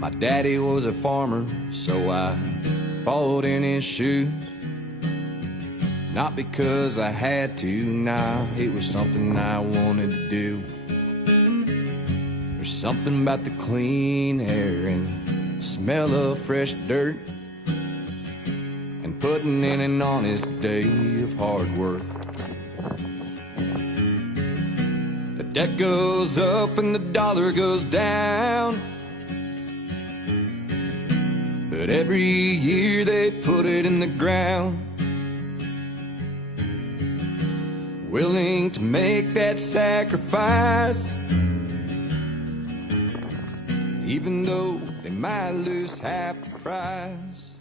My daddy was a farmer, so I followed in his shoes. Not because I had to, nah, it was something I wanted to do. There's something about the clean air and smell of fresh dirt, and putting in an honest day of hard work. The debt goes up and the dollar goes down, but every year they put it in the ground. Willing to make that sacrifice, even though they might lose half the price.